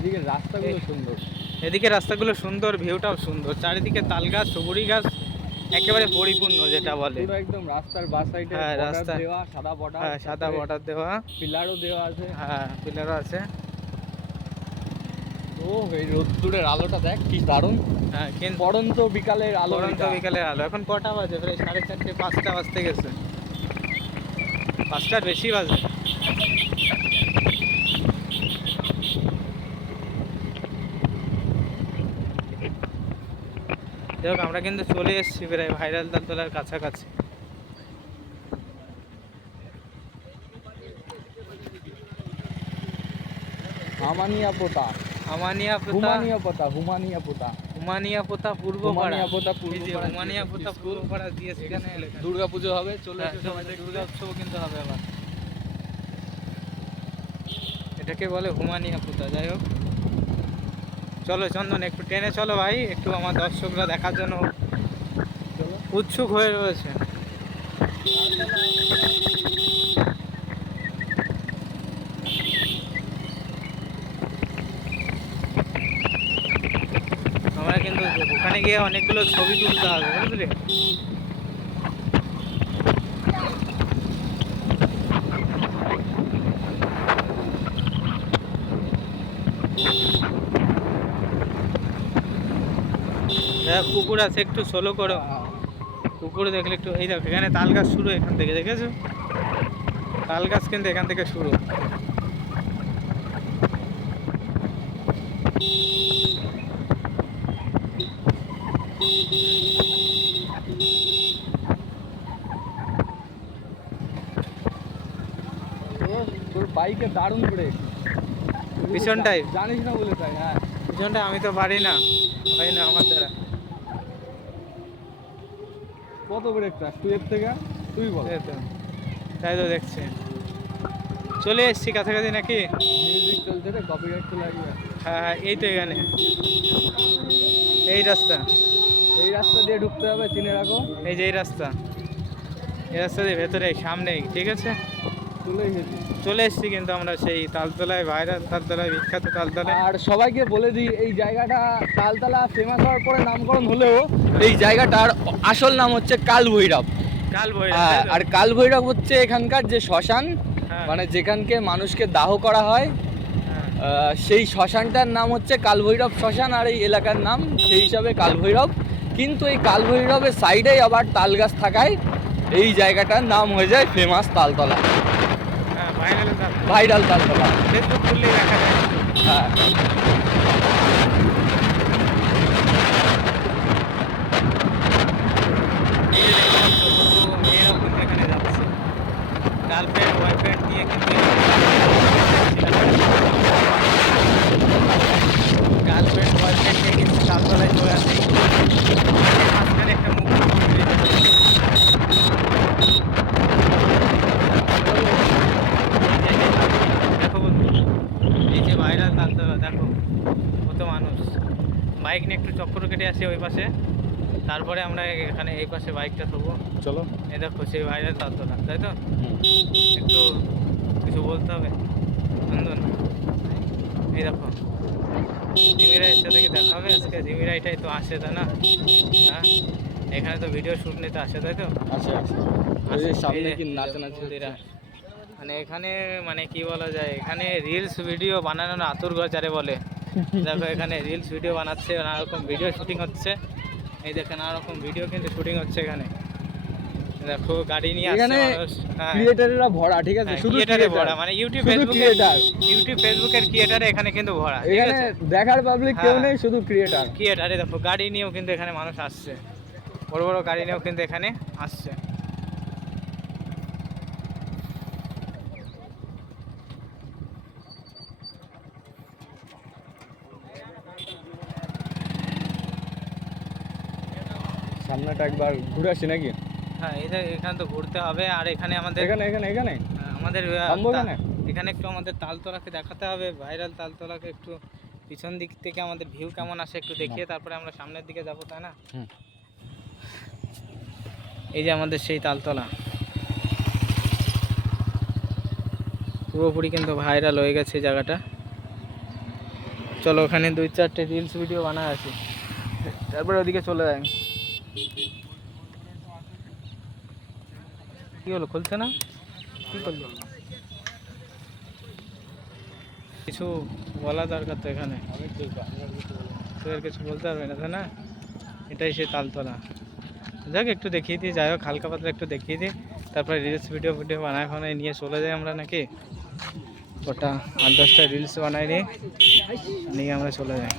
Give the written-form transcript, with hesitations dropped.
এদিকে রাস্তাগুলো সুন্দর, এদিকে রাস্তাগুলো সুন্দর, ভিউটাও সুন্দর, চারিদিকে তাল গাছ, সুপুরি গাছ একেবারে পরিপূর্ণ যেটা বলে। পুরো একদম রাস্তার বাঁ সাইডে হ্যাঁ বর্ডার রাস্তা, দেওয়া, সাদা বর্ডার, হ্যাঁ সাদা বর্ডার দেওয়া, পিলারও দেওয়া আছে। হ্যাঁ পিলারও আছে। ও এই রোদ্দুরের আলোটা দেখ কি দারুণ। হ্যাঁ কিন্তু পড়ন্ত বিকালের আলো, পড়ন্ত বিকালের আলো। এখন কটা বাজে? প্রায় 4:30, 5টা বাজতে গেছে, 5টার বেশি বাজে। যাই হোক, আমরা কিন্তু চলে এসেছি প্রায় ভাইরাল তালতলার কাছাকাছি। আমানিয়াপোতা, আমানিয়াপোতা, হুমানিয়াপোতা হুমানিয়াপোতা পূর্ব পাড়া। এই যে হুমানিয়াপোতা পূর্ব পাড়া দিয়ে সেখানে লেখা। দুর্গাপুজো হবে, চলে হ্যাঁ, এসো সবাই দেখতে। দুর্গা উৎসব কিন্তু হবে আবার। এটাকে বলে হুমানিয়াপোতা। যাই হোক, চলো চন্দন একটু টেনে চলো ভাই, একটু আমার দর্শকরা দেখার জন্য উৎসুক হয়ে রয়েছে। আমরা কিন্তু ওখানে গিয়ে অনেকগুলো ছবি তুলতে হবে, বুঝলি? কুকুর আছে, একটু সোলো করো। কুকুর দেখলে একটু, এই দেখো এখানে তাল গাছ শুরু, এখান থেকে দেখেছো? তাল গাছ কিন্তু এখান থেকে শুরু। তোর বাইকে দারুণ ব্রেক, পিছনটাই জানিস না বলে তাই। হ্যাঁ পিছনটাই আমি তো পারি না, হয় না আমার দ্বারা। কত ব্রেক চাস তুই এর থেকে, তুই বল। এই তো, তাই তো দেখছি। চলে এসছি কাছাকাছি নাকি? মিউজিক চলছে রে, কপিরাইট চলে আসবে। হ্যাঁ হ্যাঁ, এই তো এখানে, এই রাস্তা, এই রাস্তা দিয়ে ঢুকতে হবে, চিনে রাখো। এই যে এই রাস্তা, এই রাস্তা দিয়ে ভেতরে সামনেই, ঠিক আছে? চলে এসেছি। চলে এসছি কিন্তু আমরা সেই তালতলায়, ভাইরাল তালতলায়, বিখ্যাত তালতলায়। আর সবাইকে বলে দিই, এই জায়গাটা তালতলা ফেমাস হওয়ার পরে নামকরণ হলেও এই জায়গাটার আসল নাম হচ্ছে কাল ভৈরব। কাল ভৈরব, হ্যাঁ, তাই তো? আর কাল ভৈরব হচ্ছে এখানকার যে শ্মশান, হ্যাঁ, মানে যেখানকে মানুষকে দাহ করা হয়, হ্যাঁ। সেই শ্মশানটার নাম হচ্ছে কালভৈরব শ্মশান, আর এই এলাকার নাম সেই হিসাবে কালভৈরব। কিন্তু এই কালভৈরবের সাইডেই আবার তাল গাছ থাকায় এই জায়গাটার নাম হয়ে যায় ফেমাস তালতলা, হ্যাঁ, ভাইরাল ভাইরাল তালতলা। ফেসবুক খুললেই দেখা যায়। হ্যাঁ এই যে দেখতে পাচ্ছ, কত মেয়েরাও কিন্তু এখানে যাচ্ছে, গার্লফ্রেন্ড বয়ফ্রেন্ড নিয়ে কিন্তু গার্লফ্রেন্ড বয়ফ্রেন্ড নিয়ে কিন্তু তালতলায় চলে আসে। মাঝখানে একটা মুখ দেখো বন্ধু, এই যে ভাইরাল তালতলা, দেখো কত মানুষ। বাইক নিয়ে একটু চক্কর কেটে আসে ওই পাশে, তারপরে আমরা এখানে এই পাশে বাইকটা থবো। চলো। এই দেখো সেই ভাইরাল তালতলা, তাই তো? একটু কিছু বলতে হবে নন্দন। এই দেখো, জিমিরাইয়ের সাথে কি দেখা হবে আজকে? জিমিরাইটাই তো আসে, তাই না? হ্যাঁ, এখানে তো ভিডিও শ্যুট নিতে আসে, তাই তো? আচ্ছা আচ্ছা, ওই যে সামনে কি নাচানাচি বৌদিরা। মানে এখানে, মানে কি বলা যায়, এখানে রিলস ভিডিও বানানোর আতুর যারে বলে। দেখো এখানে রিলস ভিডিও বানাচ্ছে, নানা রকম ভিডিও শুটিং হচ্ছে। এই দেখে নানা রকম ভিডিও কিন্তু শুটিং হচ্ছে এখানে। দেখো গাড়ি নিয়ে আসছে এখানে মানুষ। হ্যাঁ, ক্রিয়েটারেরা ভরা, ঠিক আছে? শুধু ক্রিয়েটারে ক্রিয়েটার, ভরা, মানে ইউটিউব শুধু ফেসবুকের, ক্রিয়েটার। ইউটিউব ফেসবুকের ক্রিয়েটারে এখানে কিন্তু ভরা, ঠিক এখানে আছে? দেখার পাবলিক কেউ হ্যাঁ। নেই, শুধু ক্রিয়েটার। ক্রিয়েটারে দেখো গাড়ি নিয়েও কিন্তু এখানে মানুষ আসছে, বড় বড় গাড়ি নিয়েও কিন্তু এখানে আসছে। সামনেটা একবার ঘুরে আসি নাকি? হ্যাঁ, এখানে তো ঘুরতে হবে। আর এখানে আমাদের, এখানে এখানে এখানে আমাদের থামবো এখানে? এখানে একটু আমাদের তালতলাকে দেখাতে হবে, ভাইরাল তালতলাকে একটু পিছন দিক থেকে আমাদের ভিউ কেমন আসে একটু দেখিয়ে তারপরে আমরা সামনের দিকে যাবো, তাই না? এই যে আমাদের সেই তালতলা পুরোপুরি কিন্তু ভাইরাল হয়ে গেছে জায়গাটা। চলো ওখানে 2-4টে রিলস ভিডিও বানায় আছি, তারপরে ওদিকে চলে যাই। কি হলো, খুলছে না? কি করলো? কিছু বলা দরকার তো এখানে, তোদের কিছু বলতে পারবে না তাই না? এটাই সে তালতলা। যাক একটু দেখিয়ে দিই, যাই হোক হালকা পাতলা একটু দেখিয়ে দিই, তারপরে রিলস ভিডিও বানায় ফানায় নিয়ে চলে যাই আমরা নাকি। ওটা 8-10টা রিলস বানাই নিয়ে আমরা চলে যাই।